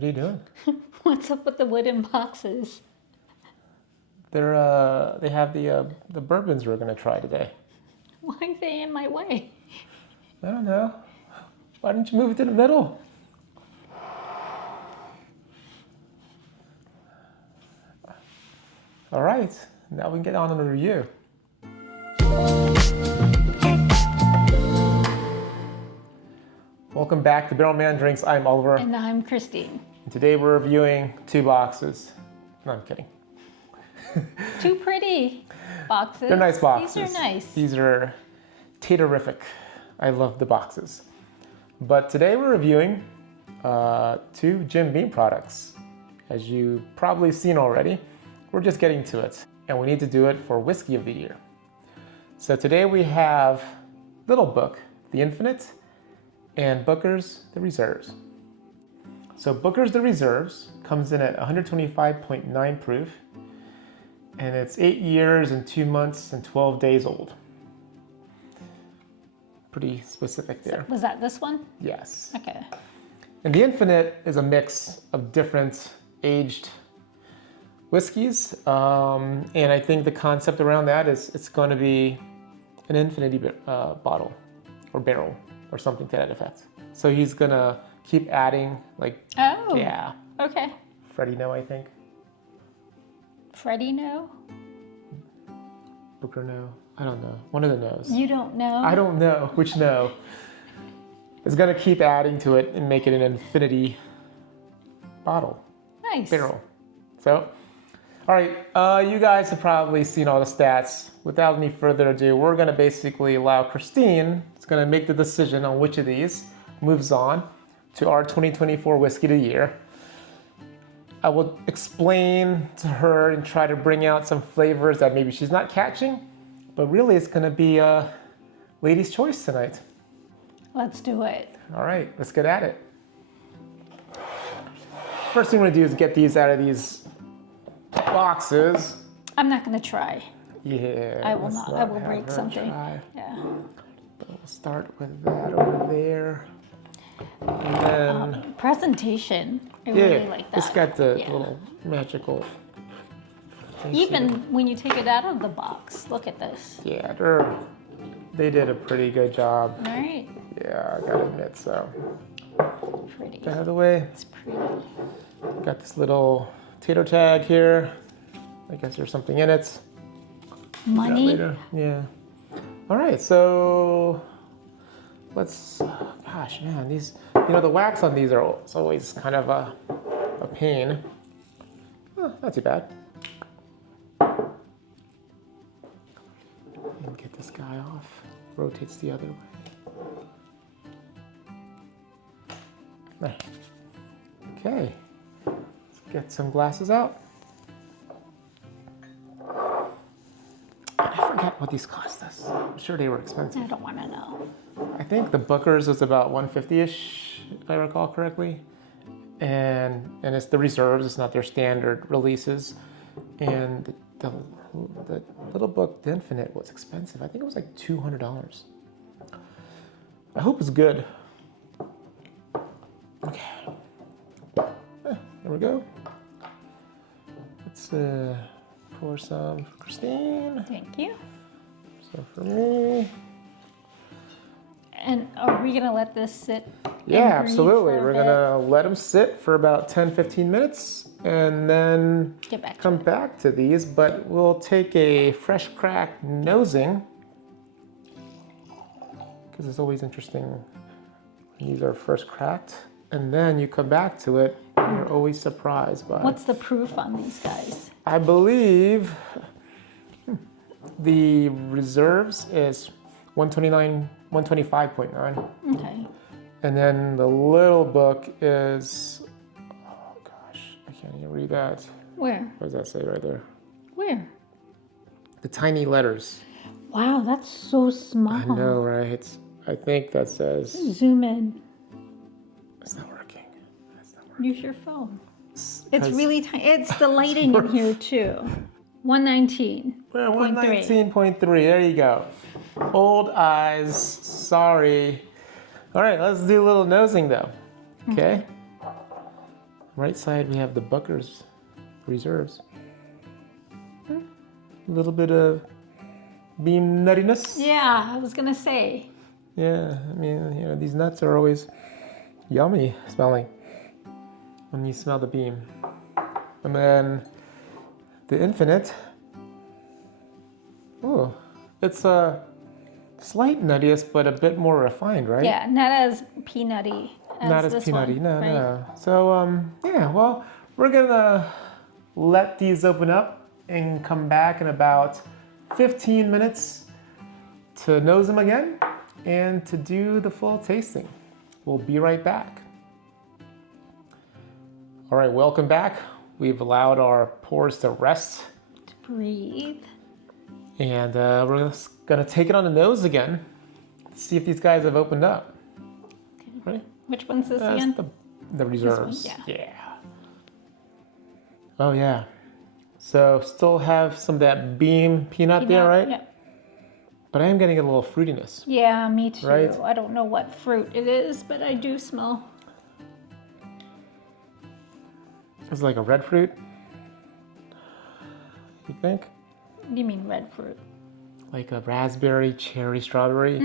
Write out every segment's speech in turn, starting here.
What are you doing? What's up with the wooden boxes? They have the bourbons we're gonna try today. Why are they in my way? I don't know. Why didn't you move it to the middle? All right, now we can get on to the review. Welcome back to Barrel Man Drinks. I'm Oliver. And I'm Christine. And today we're reviewing 2 boxes. No, I'm kidding. 2 pretty boxes. They're nice boxes. These are nice. These are taterific. I love the boxes. But today we're reviewing 2 Jim Beam products. As you've probably seen already, we're just getting to it. And we need to do it for Whiskey of the Year. So today we have Little Book, The Infinite, and Booker's The Reserves. So Booker's The Reserves comes in at 125.9 proof, and it's 8 years and 2 months and 12 days old. Pretty specific there. Was that this one? Yes. Okay. And the Infinite is a mix of different aged whiskeys, and I think the concept around that is it's going to be an infinity bottle or barrel or something to that effect. So he's gonna keep adding, like, Oh. yeah. Okay. Freddie No, I think. Freddie no? Booker No. I don't know. One of the no's. You don't know? I don't know which no. Is gonna keep adding to it and make it an infinity bottle. Nice. Barrel. So, all right, you guys have probably seen all the stats. Without any further ado, we're gonna basically allow Christine, is gonna make the decision on which of these moves on to our 2024 Whiskey of the Year. I will explain to her and try to bring out some flavors that maybe she's not catching, but really it's gonna be a lady's choice tonight. Let's do it. All right, let's get at it. First thing we're gonna do is get these out of these boxes. I'm not going to try. Yeah. I will let's not. I will have break her something. try. Yeah. But we'll start with that over there. And then, Presentation. I yeah, really like that. it's got the Yeah. little magical things Even here. when you take it out of the box, look at this. Yeah, they did a pretty good job. All right. Yeah, I gotta admit so. Pretty. Get out of the way. It's pretty. Got this little tater tag here. I guess there's something in it. Money. Later. Yeah. All right, so let's, gosh, man, these, the wax on these it's always kind of a pain. Oh, not too bad. And get this guy off. Rotates the other way. There. Okay. Let's get some glasses out. I forget what these cost us. I'm sure they were expensive. I don't want to know. I think the Booker's was about 150-ish, if I recall correctly. And it's the reserves, it's not their standard releases. And the Little Book, the Infinite, was expensive. I think it was like $200. I hope it's good. Okay. There we go. Let's pour some for Christine. Thank you. So for me. And are we going to let this sit? Yeah, and breathe absolutely. for a We're bit? gonna let them sit for about 10-15 minutes and then Get back to come it. back to these, but we'll take a fresh crack nosing because it's always interesting when these are first cracked and then you come back to it and you're always surprised by. What's the proof on these guys? I believe the reserves is 125.9. Okay. And then the Little Book is, oh gosh, I can't even read that. Where? What does that say right there? Where? The tiny letters. Wow, that's so small. I know, right? I think that says, Zoom in. it's not working. It's not working. Use your phone. It's 'Cause- really tiny. It's the lighting in here too. 119. Well, 119.3, there you go. Old eyes, sorry. All right, let's do a little nosing though, okay? I'm right side we have the Booker's Reserves. A little bit of beam nuttiness. Yeah, I was gonna say. Yeah, I mean, you know, these nuts are always yummy smelling when you smell the beam. And then the Infinite. Oh, it's a slight nuttiness, but a bit more refined, right? Yeah, not as peanutty as Not as this peanutty, one, no, right? no. So, yeah, well, we're gonna let these open up and come back in about 15 minutes to nose them again and to do the full tasting. We'll be right back. All right, welcome back. We've allowed our pores to rest. To breathe. And we're just gonna take it on the nose again to see if these guys have opened up. Okay. Ready? Which one's this That's again? the reserves. This one, Yeah. Oh yeah. So still have some of that beam peanut there, right? Yeah. But I am getting a little fruitiness. Yeah, me too. Right? I don't know what fruit it is, but I do smell. It's like a red fruit. You think? You mean red fruit? Like a raspberry, cherry, strawberry.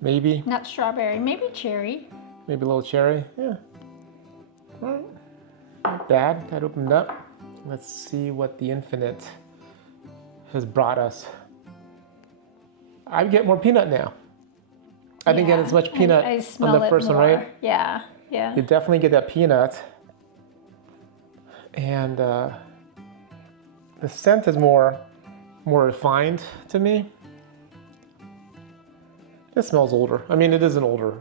Maybe. Not strawberry, maybe cherry. Maybe a little cherry. Yeah. All right. Not bad. That opened up. Let's see what the Infinite has brought us. I get more peanut now. I didn't get as much peanut I smell on the it first one, more. right? Yeah, yeah. You definitely get that peanut. And the scent is more refined to me. It smells older. I mean, it is an older.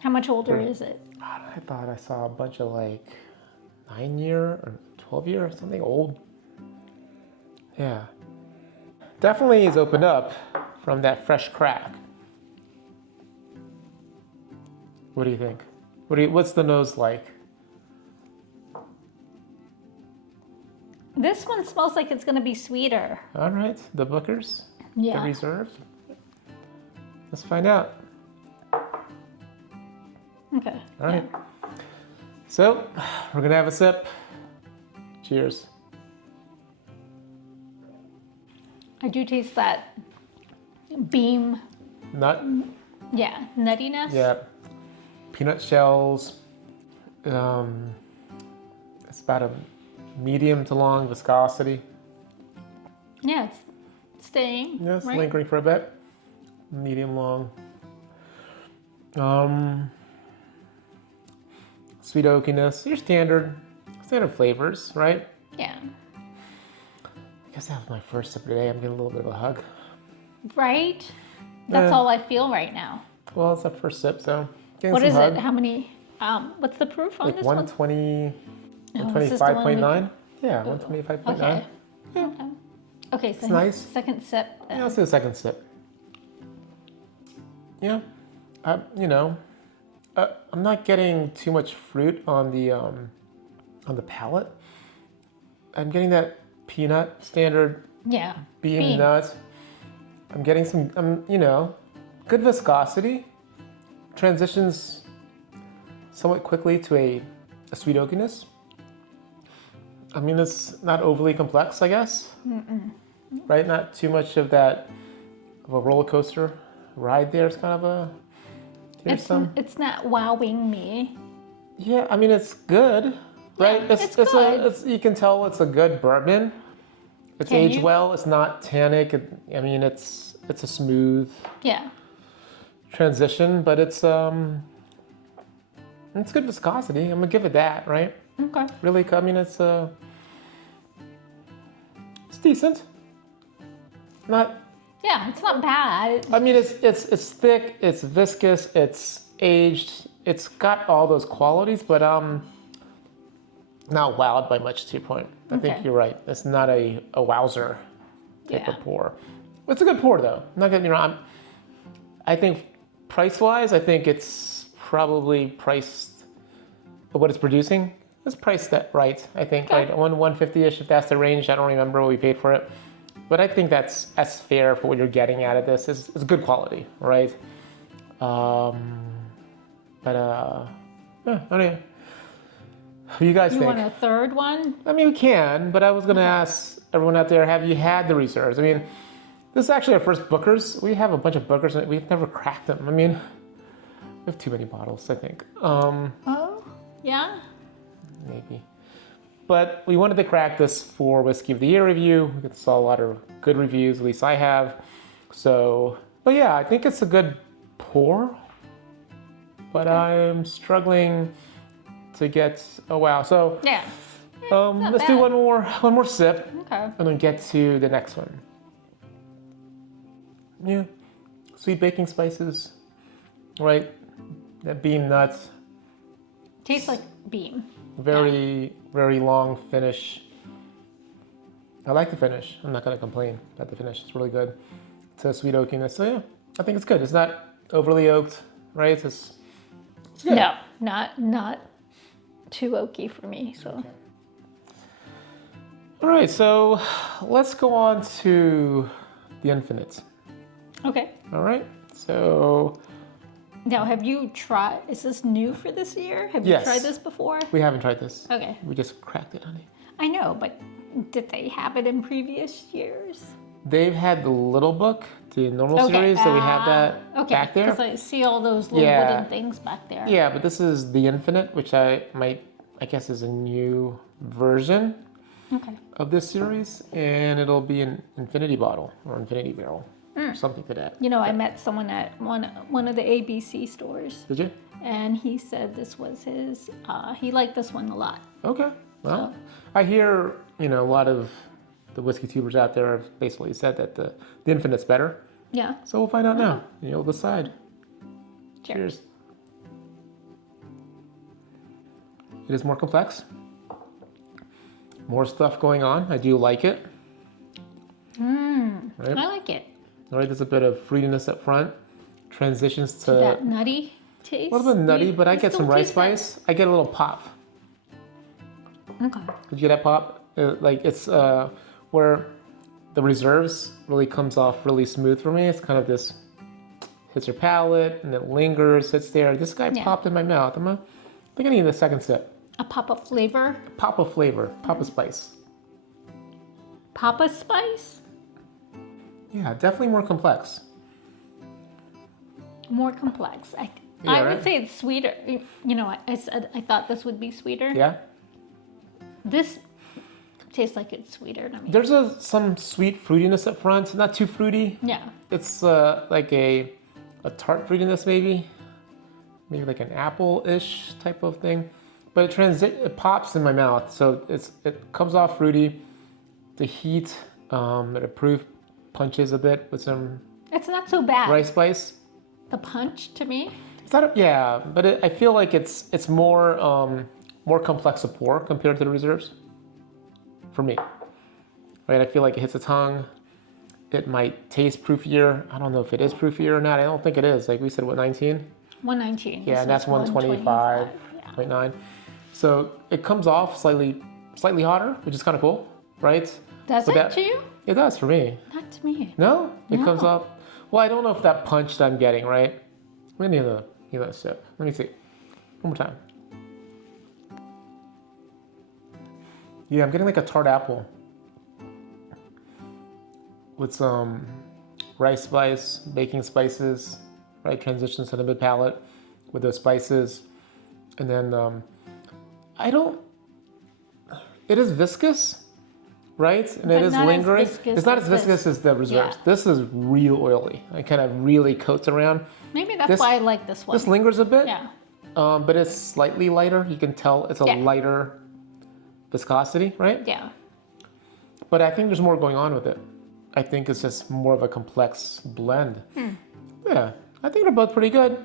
How much older is it? I thought I saw a bunch of like 9-year or 12-year, something old. Yeah. Definitely is opened up from that fresh crack. What do you think? What's the nose like? This one smells like it's gonna be sweeter. All right, the Bookers, Yeah. the Reserves. Let's find out. Okay. All right. So we're gonna have a sip. Cheers. I do taste that beam, Nut. yeah, nuttiness. Yeah. Peanut shells. It's about a medium to long viscosity. Yeah, it's staying. Yeah, it's right? lingering for a bit. Medium long. Sweet oakiness. Your standard flavors, right? Yeah. I guess that was my first sip today. I'm getting a little bit of a hug. Right? That's all I feel right now. Well, it's the first sip, so getting What some is hug. it? How many? What's the proof on Like this one? 120, Oh, this is the one we- 125.9. Yeah, 125.9. Okay. Okay, so nice. second sip. Then. Yeah, let's do a second sip. Yeah, I'm not getting too much fruit on the palate. I'm getting that peanut standard Yeah. beam nut. I'm getting some, good viscosity. Transitions somewhat quickly to a sweet oakiness. I mean, it's not overly complex, I guess. Right? Not too much of that of a roller coaster ride there. It's kind of a. It's not wowing me. Yeah, I mean, it's good, right? Yeah, it's good. You can tell it's a good bourbon. It's Can aged you- well. It's not tannic. It's a smooth Yeah. transition, but it's good viscosity. I'm gonna give it that, right? Okay. Really, it's decent. Not. Yeah, it's not bad. I mean, it's thick. It's viscous. It's aged. It's got all those qualities, but not wowed by much. To your point, I think Okay. you're right. It's not a wowzer type Yeah. of pour. It's a good pour though. I'm not getting me wrong. I think price-wise, I think it's probably priced for what it's producing. It's priced that right. I think Okay. right 150-ish if that's the range. I don't remember what we paid for it, but I think that's fair for what you're getting out of this. It's good quality, right? Yeah, anyway. What do you guys You think? want a third one? I mean, we can, but I was going to ask everyone out there, have you had the reserves? I mean, this is actually our first Bookers. We have a bunch of Bookers, and we've never cracked them. I mean, we have too many bottles, I think. Oh, yeah? Maybe. But we wanted to crack this for Whiskey of the Year review. We saw a lot of good reviews, at least I have. So, but yeah, I think it's a good pour. But I'm struggling to get, oh wow. So Yeah. let's do bad. one more sip Okay. and then get to the next one. Yeah, sweet baking spices, right? That beam nuts, Tastes like Beam. very long finish. I like the finish. I'm not gonna complain about the finish. It's really good. It's a sweet oakiness. So yeah, I think it's good. It's not overly oaked, right? It's good. No, not too oaky for me. So Okay. All right, so let's go on to the Infinite. okay. All right, so Now, have you tried? Is this new for this year? Have Yes. you tried this before? we haven't tried this. Okay. We just cracked it, honey. I know, but did they have it in previous years? They've had the little book, the normal series, so we have that Okay. back there. Because I see all those little Yeah. wooden things back there. Yeah, but this is the Infinite, which I guess is a new version Okay. of this series, and it'll be an infinity bottle or infinity barrel, Hmm. or something to that. You know, I met someone at one of the ABC stores, Did you? and he said this was his. He liked this one a lot. Okay. Well, I hear a lot of the whiskey tubers out there have basically said that the Infinite's better. Yeah. So we'll find out now. You'll decide. Cheers. Cheers. It is more complex. More stuff going on. I do like it. Right? I like it. All right, there's a bit of fruitiness up frnt. Transitions to That nutty taste. a little bit nutty, but I get still some rice taste that. spice. I get a little pop. Okay. Did you get that pop? It's where the reserves really comes off really smooth for me. It's kind of this hits your palate and it lingers, sits there. This guy Yeah. popped in my mouth. I think I need a second sip. A pop of flavor. Pop of flavor, pop of spice. Papa spice. Yeah, definitely more complex. More complex. I Yeah, would right? say it's sweeter. You know, I said I thought this would be sweeter. Yeah. This tastes like it's sweeter to me. There's some sweet fruitiness up front. Not too fruity. Yeah. It's like a tart fruitiness maybe like an apple-ish type of thing. But it pops in my mouth, so it comes off fruity. The heat, it approved punches a bit with some It's not so bad. rice spice. The punch to me. It's not, yeah, but I feel like it's more complex to pour compared to the reserves. For me, right? I feel like it hits the tongue. It might taste proofier. I don't know if it is proofier or not. I don't think it is. Like we said, what, 19? 119. Yeah, This and that's is 125. 125.9. So it comes off slightly hotter, which is kind of cool, right? Does But it that- to you? It does for me. Not to me. No, it comes No. off. Well, I don't know if that punch that I'm getting, right? Let me need another sip. Let me see. One more time. Yeah, I'm getting like a tart apple with some rice spice, baking spices, right? Transitions to the mid palate with those spices. And then it is viscous, right? And But it is not as lingering. viscous It's not as as viscous this. as the reserves. Yeah. This is real oily. It kind of really coats around. Maybe that's This- why I like this one. This lingers a bit, Yeah. but it's slightly lighter. You can tell it's a Yeah. lighter viscosity, right? Yeah. But I think there's more going on with it. I think it's just more of a complex blend. Yeah, I think they're both pretty good.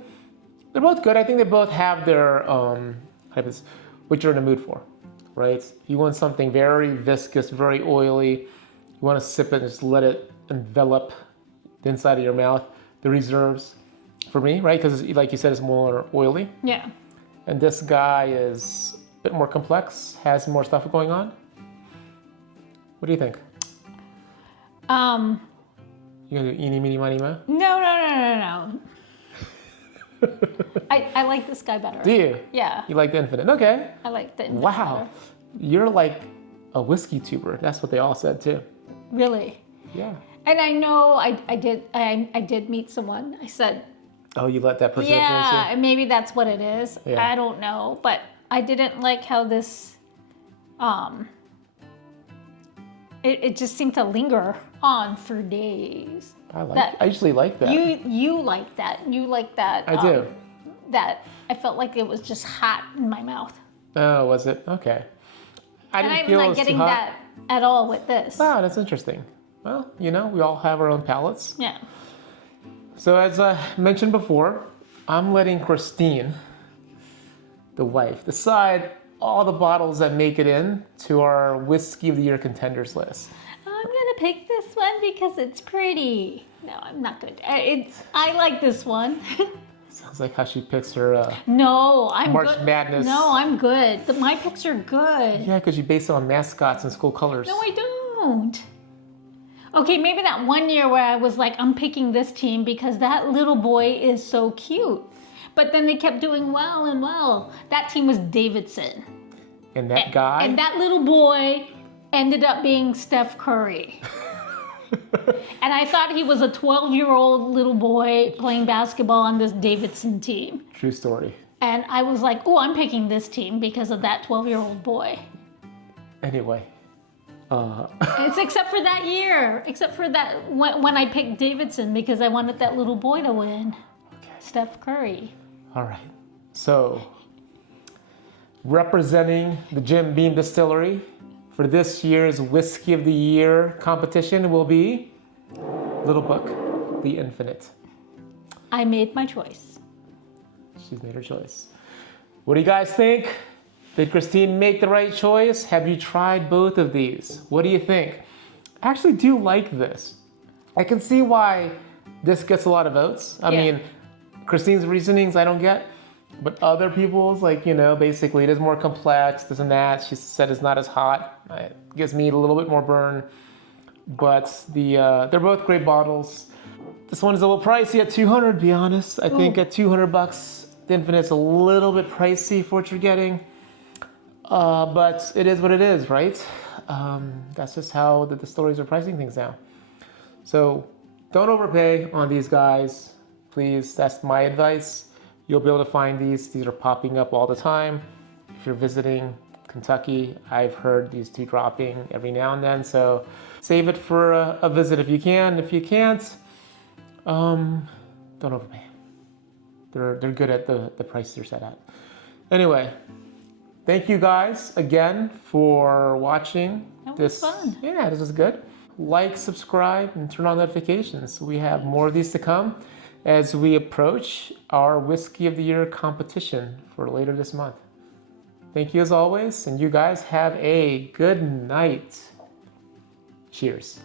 They're both good. I think they both have their types, what you're in the mood for, right? You want something very viscous, very oily. You want to sip it and just let it envelop the inside of your mouth. The reserves, for me, right? Because like you said, it's more oily. Yeah. And this guy is a bit more complex, has more stuff going on. What do you think? You gonna do eeny, meeny, miny, mo? No. I like this guy better. Do you? Yeah. You like the Infinite? Okay. I like the Infinite Wow. better. You're like a whiskey tuber. That's what they all said too. Really? Yeah. And I know I did meet someone. I said, Oh, you let that person influence yeah, you? and maybe that's what it is. Yeah. I don't know, but I didn't like how this, it just seemed to linger on for days. I usually like that. You like that. You like that. I do. That I felt like it was just hot in my mouth. Oh, was it? Okay. I And didn't I'm feel it not was getting too hot. that at all with this. Oh, that's interesting. Well, you know, we all have our own palates. Yeah. So as I mentioned before, I'm letting Christine, the wife, decide all the bottles that make it in to our Whiskey of the Year Contenders list. I'm gonna pick this one because it's pretty. No, I'm not good. I like this one. Sounds like how she picks her. No, I'm March good. Madness. No, I'm good. My picks are good. Yeah, because you base it on mascots and school colors. No, I don't. Okay, maybe that one year where I was like, I'm picking this team because that little boy is so cute. But then they kept doing well and well. That team was Davidson. And that guy. And that little boy ended up being Steph Curry. And I thought he was a 12-year-old little boy playing basketball on this Davidson team. True story. And I was like, oh, I'm picking this team because of that 12-year-old boy. Anyway. It's except for that year. Except for that when I picked Davidson because I wanted that little boy to win. Okay. Steph Curry. All right. So, representing the Jim Beam Distillery for this year's Whiskey of the Year competition will be Little Book, The Infinite. I made my choice. She's made her choice. What do you guys think? Did Christine make the right choice? Have you tried both of these? What do you think? I actually do like this. I can see why this gets a lot of votes. I mean, Christine's reasonings I don't get, but other people's, like, you know, basically it is more complex, this and that. She said it's not as hot. It gives me a little bit more burn, but they're both great bottles. This one is a little pricey at $200, to be honest. I think at $200, the Infinite's a little bit pricey for what you're getting. But it is what it is, right? That's just how the distilleries are pricing things now. So don't overpay on these guys, please. That's my advice. You'll be able to find these. These are popping up all the time. If you're visiting Kentucky, I've heard these two dropping every now and then. So save it for a visit if you can. If you can't, don't overpay. They're good at the price they're set at. Anyway. Thank you guys again for watching. That was fun. Yeah, this was good. Like, subscribe, and turn on notifications. We have more of these to come as we approach our Whiskey of the Year competition for later this month. Thank you as always, and you guys have a good night. Cheers.